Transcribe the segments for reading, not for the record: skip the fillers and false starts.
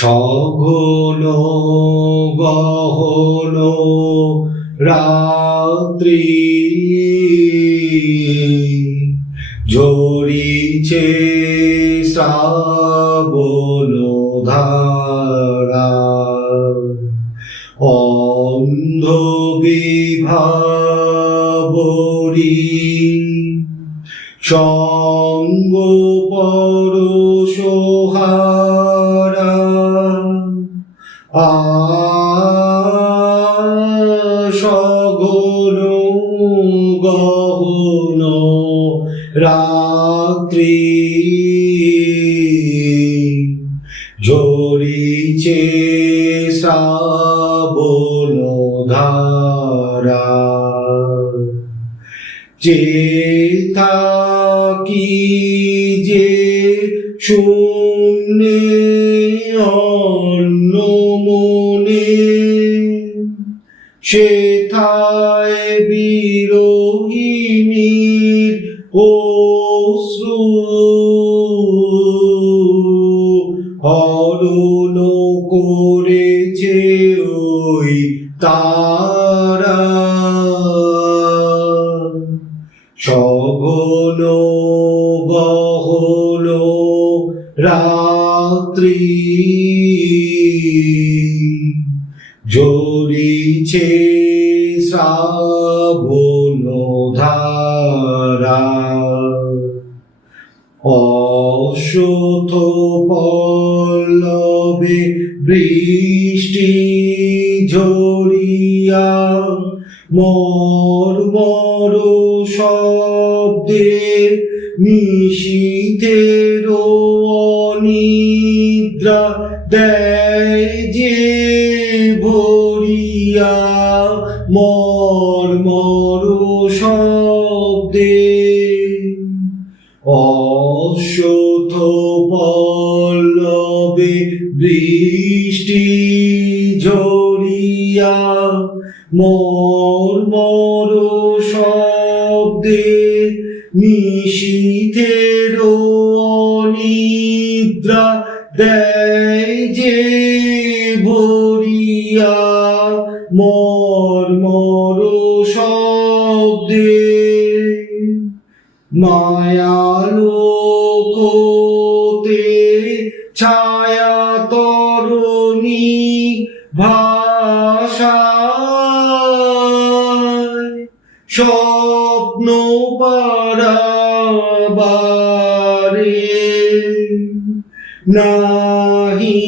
সঘন গহন রাত্রি ঝরিছে শ্রাবণ ধারা অন্ধ বিভাবরী সঙ্গ পরশহারা সঘন গহন রাত্রি ঝরিছে শ্রাবণ ধারা থাকি যে শূন্যে অন্য মনে সেথায় বিরোহিণীর অশ্রু হরণ করেছে ওই তারা সঘন গহন রাত্রি ঝরিছে শ্রাবণ ধারা অশ্বত্থ পল্লবে বৃষ্টি ঝরিয়া মর্মর শব্দে নিশীথের অনিদ্রা দেয় যে ভরিয়া মর্মর শব্দে অশ্বত্থ পল্লবে বৃষ্টি ঝরিয়া মর্মর শব্দে নিশীথের অনিদ্রা দেয় যে ভরিয়া মর্মর শব্দে মায়ালোকতে ছায়া তরণী ভাষায় স্বপ্ন পারাবারে নাহি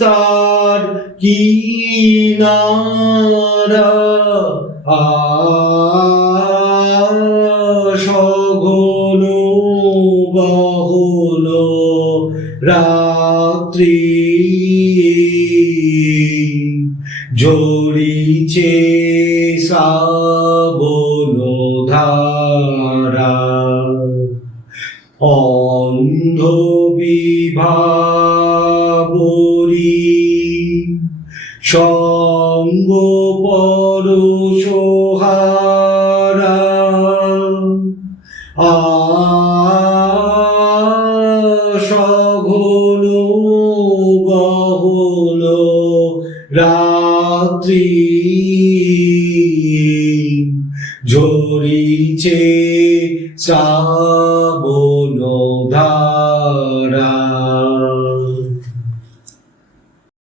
তার কিনারা সঘন গহন রাত্রি ঝরিছে শ্রাবণ ধারা অন্ধ বিভাবরী সঙ্গ পরশহারা সঘন গহন রাত্রি